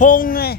hôn ngay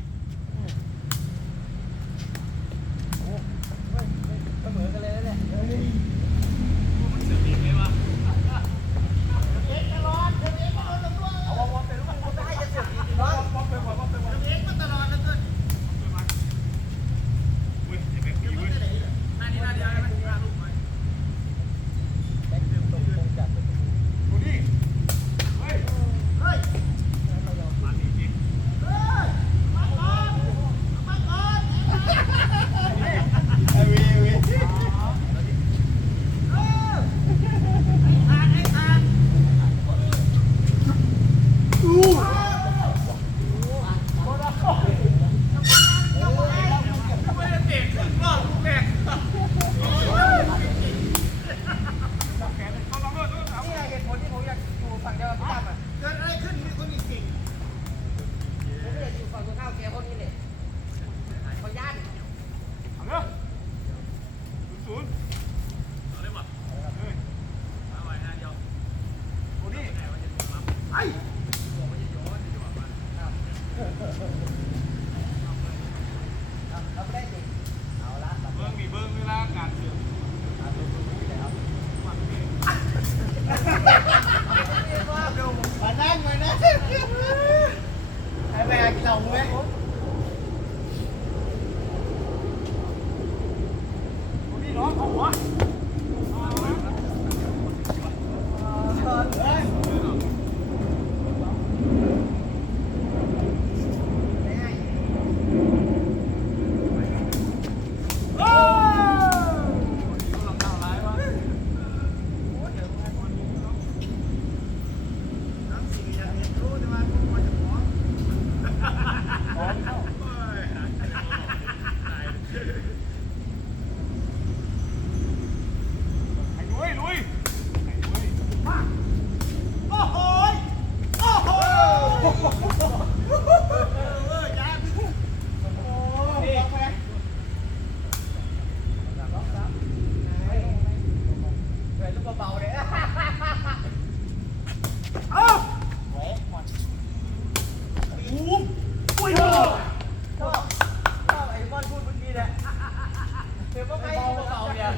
เดี๋ยวพวก็ไปเบาๆเนี่ย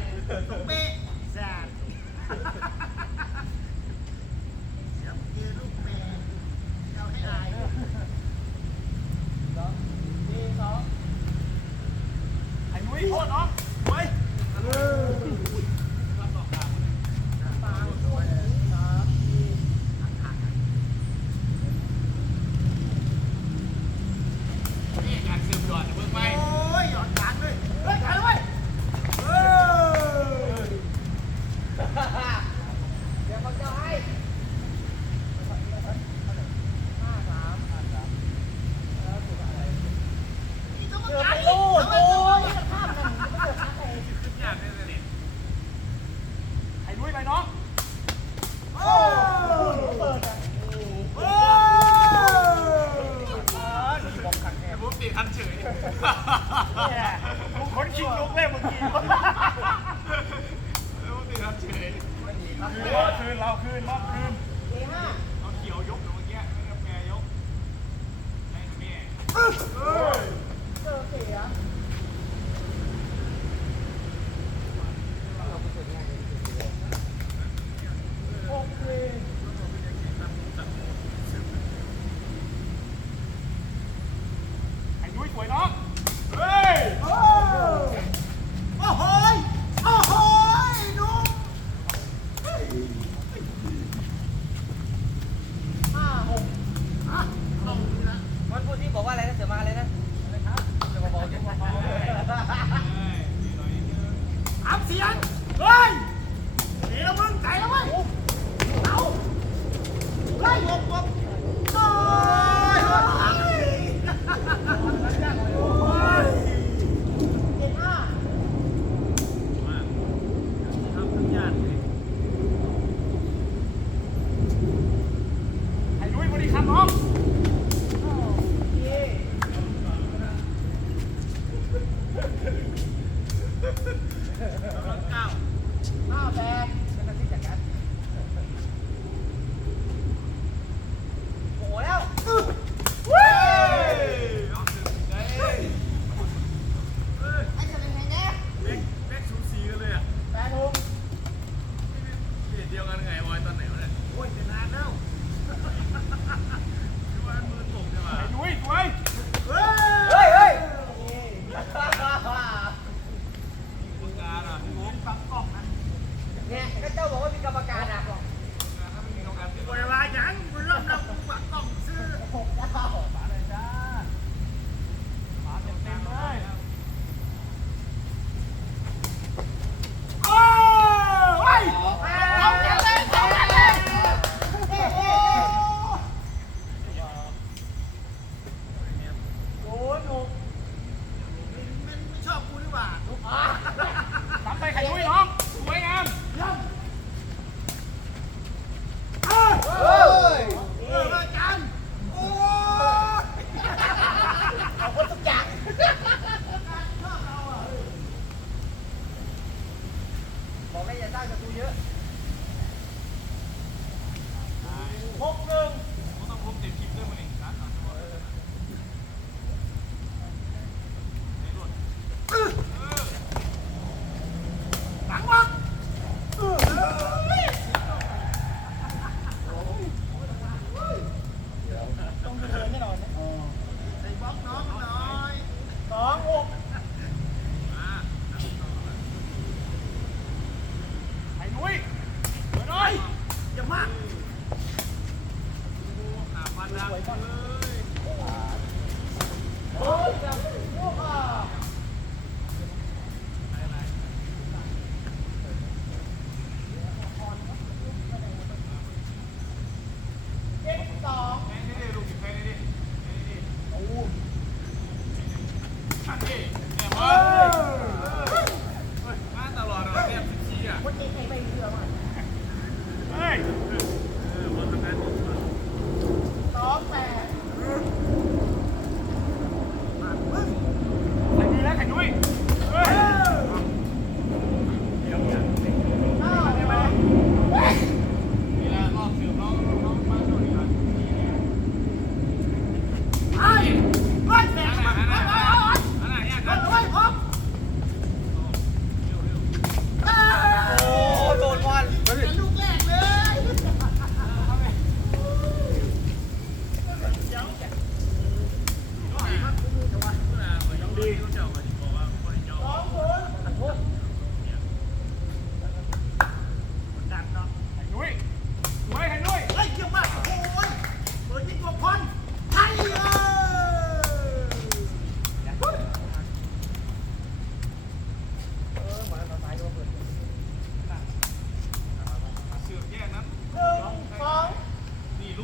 เป๊ะ เก้าห้าแปด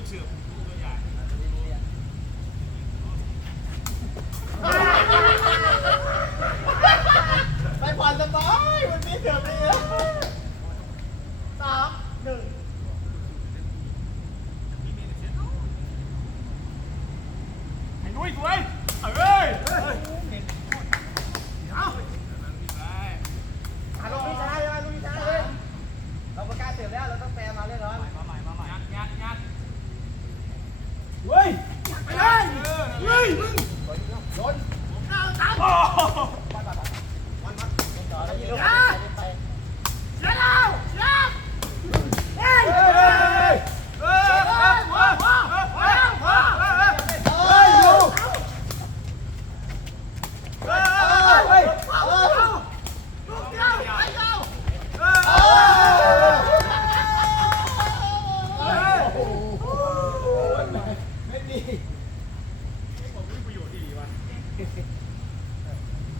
เสือกลูกตัวใหญ่ไปผ่อนสบายวันนี้เถื่อนเลยสามหนึ่งไข่นุ้ยสวยเอ้ย เอา อะลูกพี่ชายมาลูกพี่ชายเลยเราประกาศเสร็จแล้วเราต้องแปลมาเรียบร้อย มาใหม่มาใหม่งัดงัดงัด เฮ้ย ไปเลยเฮ้ยมึง โดน เอาตาม โอ้ วันวันวันวันต่อแล้วยี่ลูกไป เสียแล้วเสียเฮ้ย เฮ้ย เฮ้ย พอพอพอพอแล้วพอ เฮ้ยลูก เฮ้ย เฮ้ย เอาเอาลูกเดียวไปเอา ไม่ดี ผมมีประโยชน์ดีว่ะ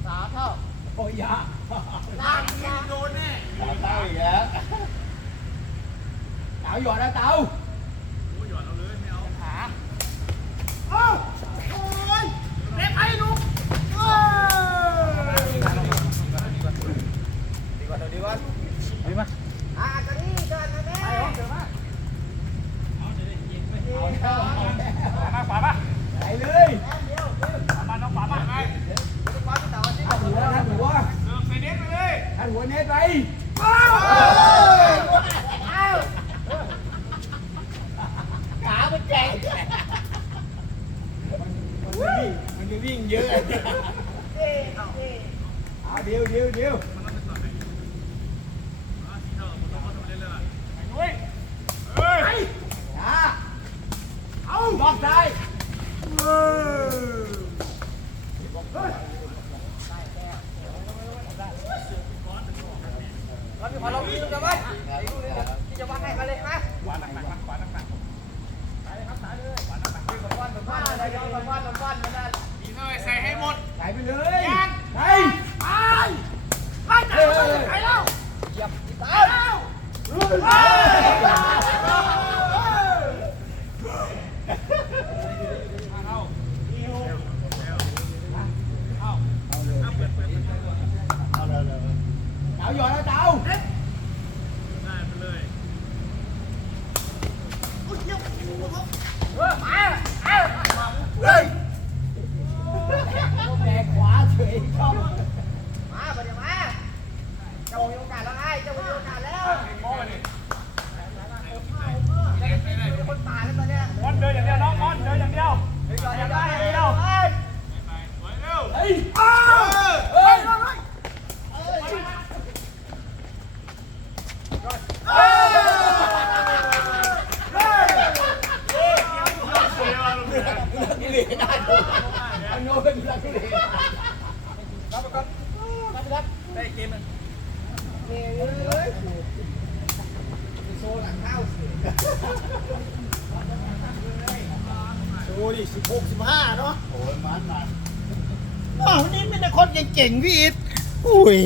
สามเท่าโอ้ยยาลากยิงโดนแน่สามเท่าอีกแล้วเต่าหยอดนะเต่าโอ้ยหยอดเอาเลยไม่เอาหาโอ้โอ้ยเล็บไอ้ลูกเออดีกว่าดีกว่าดีกว่าดีมาอะกันนี่เดินนะแม่ไปห้องเดินมาเอาเข้าเอาขวามาขวามา ไปเลย ขวามาน้องขวามาไป ท่านหัวท่านหัว เสิร์ฟใส่เน็ตไปเลย ท่านหัวเน็ตไป อ้าว ขามันแข็ง มันจะวิ่งเยอะเอาเดียวเดียวเดียวมันต้องไปต่อไปอะที่เท่ามันต้องเข้ามาเล่นเลยล่ะไอ้นุ้ยเฮ้ยช้าเอาล็อกได้เออเรามีความเราวิ่งจะวัดที่จะวัดให้กันเลยนะขวาหนักหนักขวาหนักหนักวันวันวันอะไรวันวันวันวันมันนั่น มีเท่าไหร่ใส่ให้หมดใส่ไปเลยยันใส่ไปไปไหนแล้วไปแล้วเหยียบไปตายแล้ว เฮ้ย เอา เอา เอาเปิดเปิดเปิดได้ เอาเลยเลยเต่าหยอดแล้วเต่า ไปเลย อุ้ยเยี่ยม เออมาเอ้าเฮ้ยแบกขวาเฉยชอบมาไปเดี๋ยวมาเจ้า มีโอกาสแล้วไอ้เจ้ามีโอกาสแล้วโอ้ยนี่มีคนตายแล้วตอนเนี้ยมอนเดินอย่างเดียวน้องมอนเดินอย่างเดียวเฮ้ยก่อนจะได้เดียวไปไปสวยเฮ้ยเฮ้ยเลยได้มันโง่เป็นลักเลยไปก่อนรับไปรับได้เกมมัน โซ่หลังเข้าสิโซ่อ้นี่สิบหกสิบห้าเนาะโอ้ยมันมาอ้าววันนี้มีแต่คนเก่งๆพี่อิทอุ้ย